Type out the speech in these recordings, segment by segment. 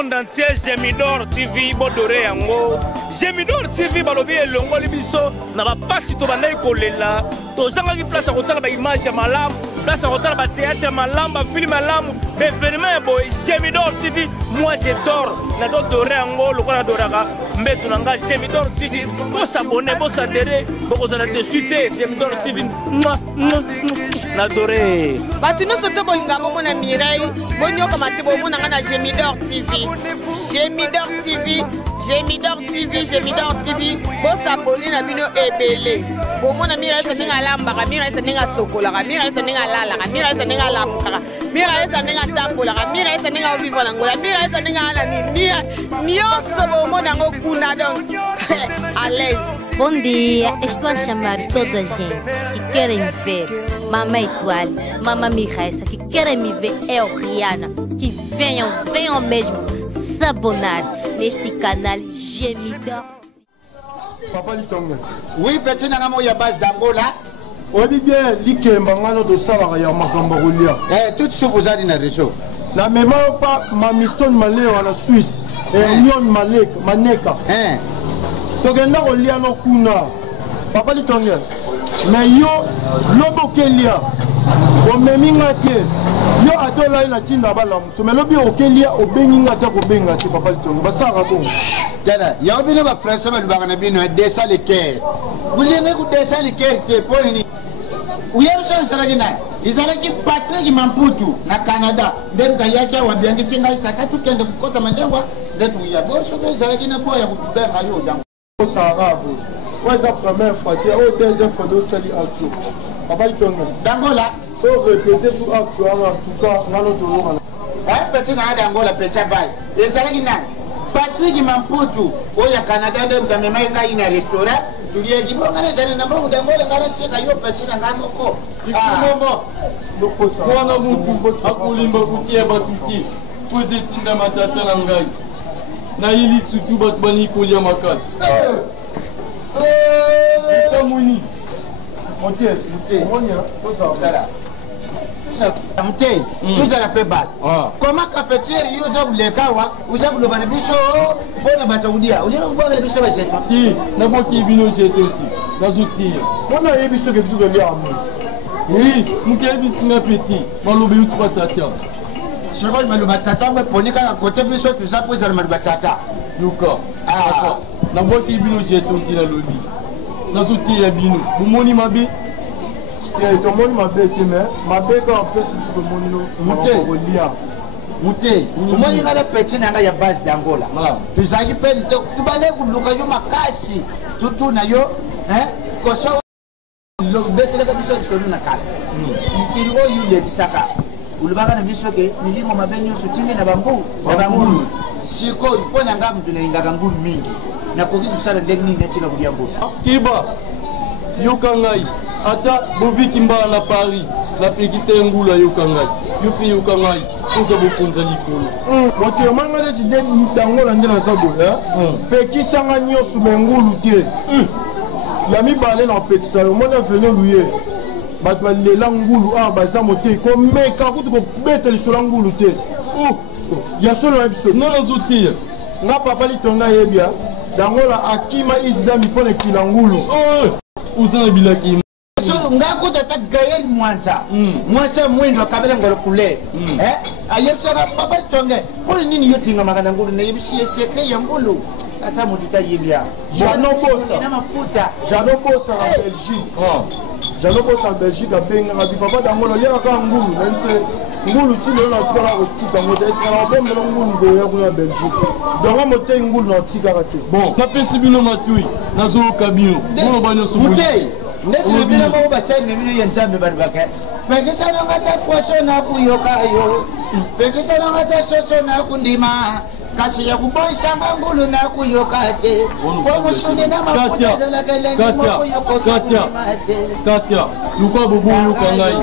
monde entier, Gemidor TV, Bodore Yango. Gemidor TV, Balobi et Longo Libiso, n'a pas si tu vas naître là. Tous les gens qui placent à côté de l'image à Malam, place à côté de la théâtre à Malam, film à Malam, mais vraiment, Gemidor TV, moi j'adore. N'a d'autres Yango, le Kona Doraka, mais tu n'as Gemidor TV, pour s'abonner, pour s'adhérer, pour vous aller suiter, Gemidor TV, n'adoré. Batuna soto boinga bomo na Mireille, bonyo kamati bomo na ngana Gemidor TV. Gemidor TV, Gemidor TV, Gemidor TV. Bo s'abonner na bino ebele. Bomo na Mireille saninga lamba, Mireille saninga sokola, Mireille saninga lala, Mireille saninga lamka, Mireille saninga tambola, Mireille saninga vivre langola, Mireille saninga nani, nyoso bomo na ngokuna donc à l'aise. Bom dia, estou a chamar toda a gente que querem ver Mamãe Étoile, Mamãe Mireille, que querem me ver, eu, Rihanna, que venham mesmo se abonar neste canal Gemidor. Papa Litonga. Oui, petit nangamo ya base d'Angola. Olivier Likemba ngano de Salara ya makambo kolia. Tout ce vous avez dans le réseau. La mémoire pas Mamiston Malé en Suisse et Nyon Malek Maneka. Togenda kolia no kuna. Papa Litonga. Mais yo lobo kelia. O meminga te. Yo atola ina tinda bala muso. Mais lobi okelia obenginga ta ko benga te Papa Litonga. Basara bon. Dada, ya bino ba français ba lubanga na bino desa le cœur. Vous avez ku desa le cœur te point. Uyam so saragina. Izalaki Patrick Mamputu na Canada. Dem kayaka wa biangi singa itaka tukende kukota mandewa. Ndetu ya bo so izalaki na boya kubenga yo jango. Sarabu. Ouais, c'est la première fois, au deuxième fois, nous sommes actuels. Papa Litonga. D'Angola. Faut répéter sur actuel, en tout cas, dans notre rôle. Petit na d'Angola, petit base. Izalaki na Patrick Mamputu, oya Canada, dem kamemaika ina restaurant. Tulia jibo ngana jana na bangu d'Angola ngana cheka yo petit na ngamoko. Ikumama. Mwana mutu akulimba kutia batuki. Kuzetinda matata na ngai. Na ili sutu bat bani kolia makasi. Kamuni. Montier, Monia, tout ça. Amte, vous allez faire battre. Comment cafetière vous les kawa, vous avez le banabiso, pour la batoudia, vous avez le biso à cette partie. N'a pas qui vino j'ai tout. Nazouti. On a ébiso que vous avez amené. Oui, nous qui avons petit, malobé ou patata. C'est vrai, mais le batata, mais pour les cas, à côté de ça, tout ça, vous avez le batata. Luka. N'a pas qui vino j'ai tout dans le lobby. Nazouti ya bino. Vous moni mabi. Ton monde m'a bêté, mais ma bête en plus sur le monde. Mouté, moi il y a des petits dans la base d'Angola. Tu sais que tu vas aller au Lucayo Makasi, tout na yo, hein, comme ça, le bête là qui sont sur le nakal. Il dit oh il est bisaka. Ou le bagage de bisoke, il dit mama benyo soutenu na bambu, na bambu. Si quoi, il faut n'engam tu n'enga bambu mingi. Na koki tu sala degni neti na kudiambo. Kiba, yokangai. Ata bovi kimba na Paris la pekisa ngula yokangai yupi yokangai kuza bokonza likolo moto manga décidé d'Angola ndela sabo pekisa nganyo sumengulu te ya mibale na pekisa yo mona venu luye bato balela ngulu a baza mote ko meka kutu ko beteli sola ngulu te ya solo na biso non azotia nga Papa Litonga yebia d'Angola akima isdami pone kilangulu uzana bilaki ngako tata Gaël Mwanza moi c'est mwindo kabela ngolo kule ayetsaka Papa Litonga pour nini yotinga makana ngulu na yebisi secret ya ngulu ata mudita yilia Jano Bossa na mafuta Jano Bossa en Belgique Jano Bossa en Belgique a benga bi Papa d'Angola yaka ka ngulu même c'est ngulu tino na tika ko tika ngota esa na bombe na ngulu go ya kuna Belgique donc mote ngulu na tika ka te bon kapesi bino matui nazo kabino mono banyo subuli ndeti bina mo basai ne bino yentambe baribaka pekisa na ngata kwaso na kuyoka yo pekisa na ngata soso na kundima kasi ya kuboisa ngulu na kuyoka te kwa musuni na mafuta za kelenge mo kuyoka Katia lukwa bubu yukangai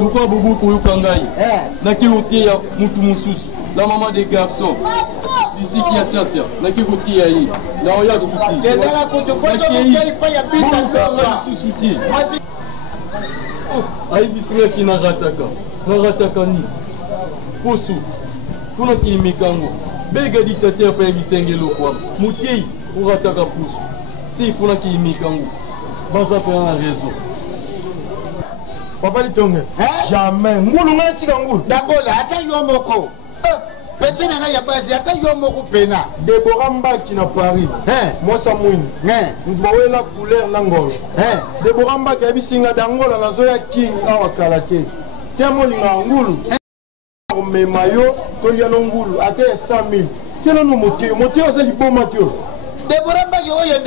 lukwa bubu ko yukangai na ki otia mutu mususu la maman des garçons ici qui a ça na ki otia yi na oya suti kendala kutukoso mukei pa ya bita ndoa susuti ai bisire ki na rataka ni posu kuna ki mikango Bega dictateur pa yisengelo kwa. Mutei urataka pusu. Si kuna ki imikangu. Banza pa na réseau. Papa Litonge. Jamais. Ngulu ngana tika ngulu. Dangola ata yo moko. Petit nanga ya base ata yo moko pena. Deborah Mbaki na Paris. Moi ça mouine. Ndwawe la couleur nangolo. Deborah Mbaki abisinga dangola na zoya king awa kalake. Temo linga ngulu. Mais mayo to liano ngulu ate 100,000. Telo no moteur za liboma tio. Deborah Mbaki oyo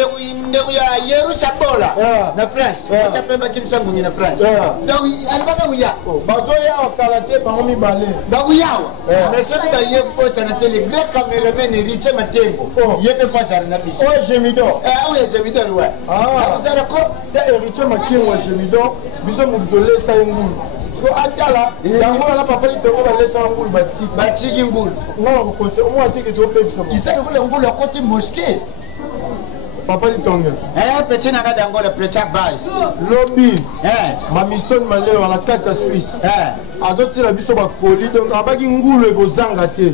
ndeko ya Yeru Chabola na France. Acha pemba kimsangu ni na France. Donc alibaka buya. Bazoya awa kalake bango mibale. Babuyawa. Mais ce qui va y poser na télé grand caméraman Richard Matembo. Yepe passer na biso. Oh Gemidor. Oui Gemidor ouais. Vous allez quoi? T'es héritier makin wa Gemidor. Biso mukdole sa ngulu. So atala dangola la papa Litonge ba lesa ngulu batiki ngulu. Non ko konse on atiki to pe biso. Isa ngulu ngulu à côté mosquée. Papa Litonge. Petit nanga dangola precha base. Lobby. Mamiston maleo à la carte à Suisse. Adoti la biso ba koli donc abaki ngulu e bozanga te.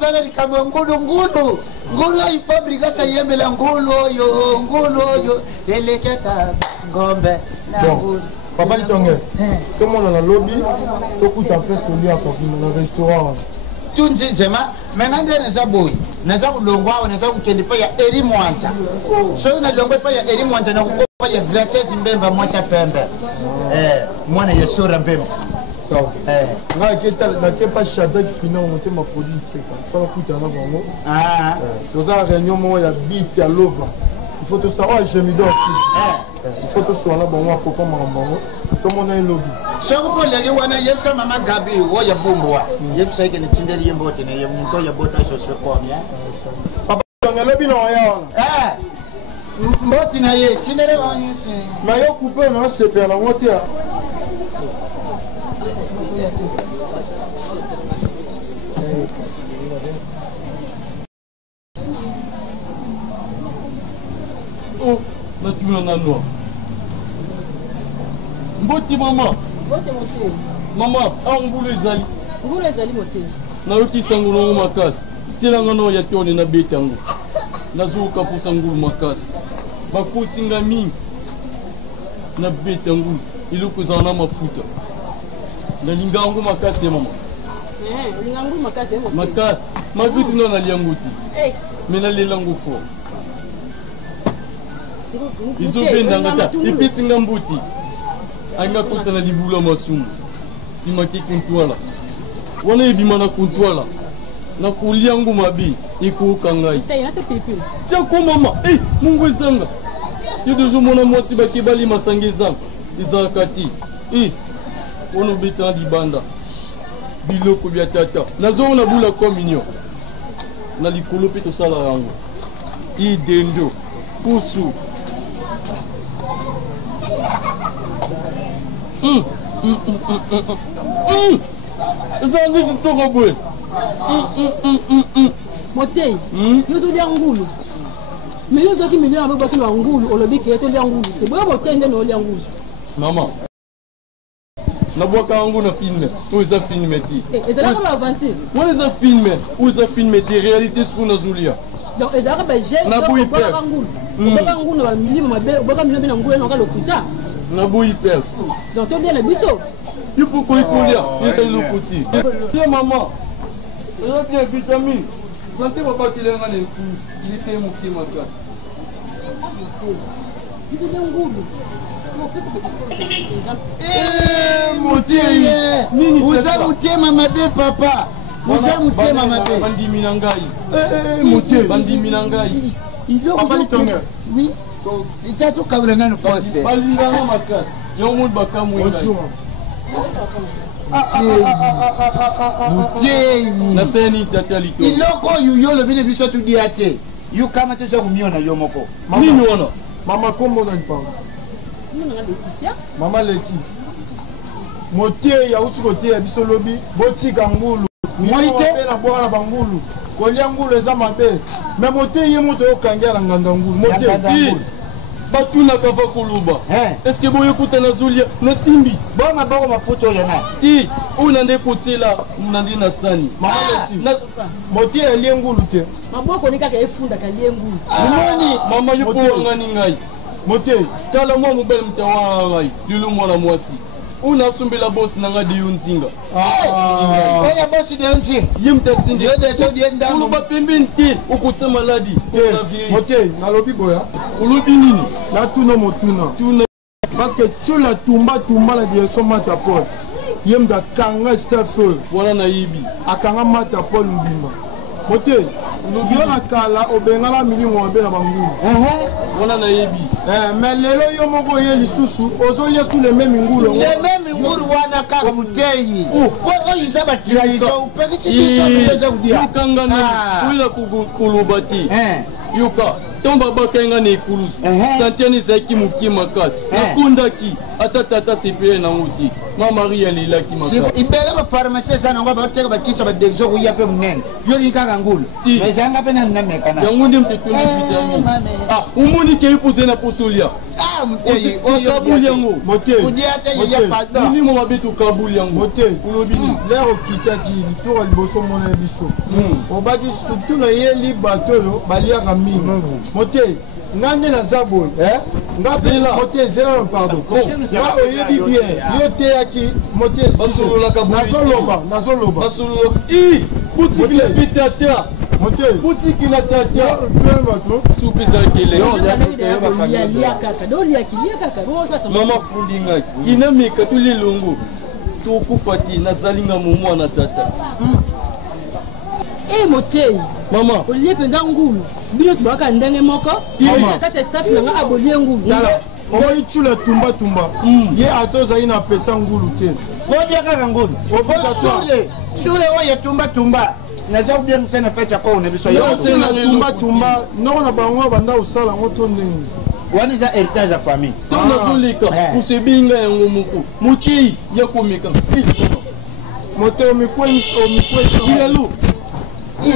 Tala likama ngulu. Ngulu ay fabrika sa yembe la ngulu yo eleketa ngombe na ngulu. Papa Litonge. Comment on a lobby? To kuta presque lui à le restaurant. Tunzi jema menande neza boy neza kulongwa neza kutendipa ya eri mwanza so na longwa pa ya eri mwanza na kukopa ya Gracias Mbemba mwasha pembe mwana Yesura Mbemba so nga keta na kepa Shadrach fina on te ma produit tseka so kuta na bongo toza réunion mo ya bit ya lova il faut tout savoir Gemidor il faut tout savoir bongo à papa mambo tout mon lobby soko po lege wana yepsa mama Gabi wo ya bombwa yepsa ke ni tindeli yembote ne yemuntu ya bota soso kwa ya papa ngalebi na ya mboti na ye tindele wanyese na yo couper na se faire la moitié oh na tuna na noa mboti mama mama ngulu ezali nayokisa ngulu yango makasi tielanga no ya toni na bete yango nazoka pusa ngulu makasi bakosinga mingi na bete ya ngulu iloko ezala na mafuta nalinga yango makasi ya mama makasi mabitu ndo nalia yango te me nalela yango fort izobendanga ta epesinga mbuti anga kota na libula masumu simaki kuntwala wana ebima na kuntwala na kolia ngo mabe ekoka ngai tia ko mama mungu ezanga yo tozomona mwasi bakebali masanga ezanga ezalaka te wana obetana libanda biloko bya tata nazongo na bula communion na likolo mpe tosala yango idendo pusu ezalaki kitoko boye motei yo tolia ngulu me yo ozwaki milio yango ebwaki na ngulu olobi ke tolia ngulu te boya motei nde na olia ngulu mama nabwaka yango na filme oyo eza filme te ezalaka baaventure wana eza filme oyo eza filme te réalité soki nazolia donc ezalaka bajeobwaka ngulu obwaka ngulu na bamilimo mabe obwaka milio mpe na ngulu enaka lokuta naboyi perte donc tolia na biso yo pokoki kolia ezali lokuti ye mama eza te vitamine sante babakilenga na lite moke makasi bisolia ngulu uza mutema mabe papa uza mutema mabe bandimi na ngai bandimi na ngai Papa Litonge. Oui. Itatu kabla nani poste. Balinganga makasi. Yo mut bakamu bonjour. Na seni tatalito. Iloko yuyo lo bine biso tu diate. Yu kama tu zaku miona yo moko. Nini wana? Mama kombo na nipanga. Muna Leticia. Mama Leti. Motie ya uti kote ya biso lobi botika ngulu. Moite na bwa na bangulu. Kolia ngulu eza mabe. Mais motie ye moto yo kangia na nganda ngulu. Motie batunaka va koloba estce boyokuta na zulia na simbi bonga boko mafuta oyo na ti oyo na nde kotiela na nde na sani motie elie ngulu te maboko ni kaka efundaka lie ngulu omoni mama yo kowangani ngai motie tala mwa mobele mutawanga ngai lulu mwana mwasi una sumbela boss nanga di yunzinga oya boss di yunzinga yimta tindi yo deso di enda kulu ba pimbinti ukuta maladi motie nalobi boya ulubi nini na tuna motuna tuna parce que chula tumba la direction mata Paul yemda kanga staffer wala na yibi akanga mata Paul mbima motie yo na kala obengala milimo wabe na bangulu wala na yebi mais lelo yo moko ye lisusu ozolia sous les mêmes ngulu wana kaka muteyi oyo za batirayizo upekisi biso bizo kudia yukangana kuila kulubati yuka tomba bakenga na ikulusu santiani zaki muki makasi nakundaki ata tata sepele na nguti ma maria lilaki makasi ibele ba pharmacie sana ngo ba teka bakisa ba dezo kuya pe munene yori kaka ngulu mezanga pe na mekana yangundi mtetuni vitamine umuni ke ipuse na posolia muteyi oyo kabuli yango mote kudia te ya pada nini mo mabetu kabuli yango mote ulobini lero kitaki litoro liboso mona biso obaki surtout na yeli batolo baliaka mingi mote ngande na zabo ngape mote zela pardon nga oyebi bien yo teyaki mote nazoloba boutique la pitatea mote boutique la tata supisa kele mama fundinga inamika tulilungu tukufati nazalinga mumwana tata motei mama olie penza ngulu bino tubaka ndenge moko tata staff nanga abolie ngulu omoni chula tumba ye atozali na pesa ngulu te kodia kaka ngulu sule oyo tumba naza bien sana fecha ko na biso yo tumba noko na bango banda usala ngo to ndenge wani za héritage ya famille tona zulika kusebinga yango muku muti ya komeka moto omikwei bilalo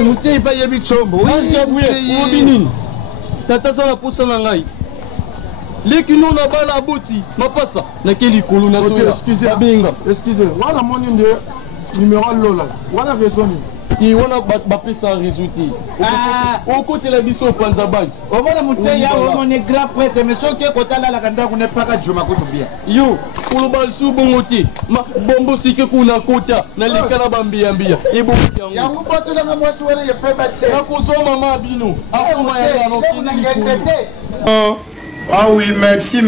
muteyi pa yebi chombo obi nini tata sala posa na ngai leki no na bala aboti mapasa nakeli likolo na zoya abenga excusez wana moni nde numéro lola wana raison i wana bapesa résultat okotela biso panza banki omona muteyi awo omoni grand prêtre mais soki ekotalalaka ndako nepaka juma kutubia yo koloba lisu bongo te bombo sike kuna kota naleka na bambiyambiya eboki yango botolanga mwasi wana ye pe batie nakozwa mama bino akoma Ah oui, merci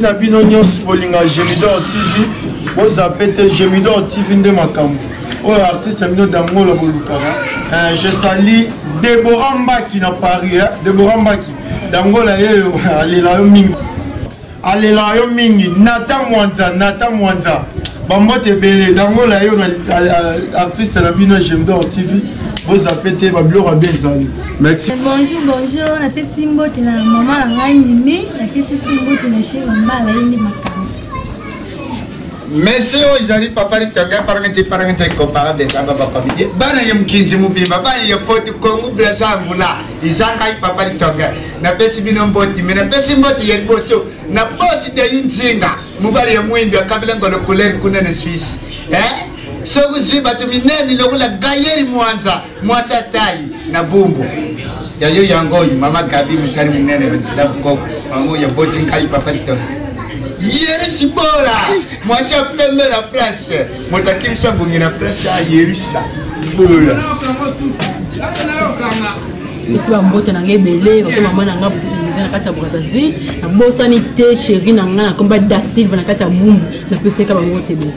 na bino nyonso bolinga Gemidor TV bozape te Gemidor TV nde makambo oyo artiste bino dangola bolukaka je salue Deborah Mbaki na Paris Deborah Mbaki dangola yeyo alela yo mingi Nata Mwanza bambote bele dangola yo artiste na bino Gemidor TV vous appelez Bablo Bezali. Merci. Bonjour, la petite Simbo de la maman a animé, la petite Simbo de la chère Mbala et Makam. Merci aujourd'hui papa de Tonga par un comparable de Tamba Bakamidi. Bana yam kinzi mubimba bana ya poti kongu blasa mbula. Izanga papa de Tonga. Na pesi bino mboti, na pesi mboti yerboso. Na bosi de yunzinga. Mubali ya mwindi ya kabila ngolo couleur kuna na Suisse. So kuzwi batu mineni lokula gayeri mwasa tai na bumbu ya yo yangoyi mama Gabi musari minene benzitabu koko mama ya boti nkai papa lito yeri sibora mwasa pembe la France motakimsa ngungi na France yerisa bola esi bambote nanga ebele koto mama nanga na kati ya Brazzaville nabosani te chéri nanga na komba da Silva na kati ya bumbu napeseka bambote ebele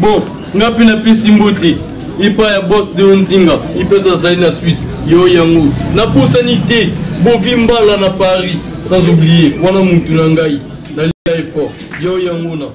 bon ngapi na pesi mbote ipa ya boss de Onzinga ipesa zali na Suisse yo yango na posani te bovimbala na Paris sans oublier wana mutu na ngai na lia effort yo yango na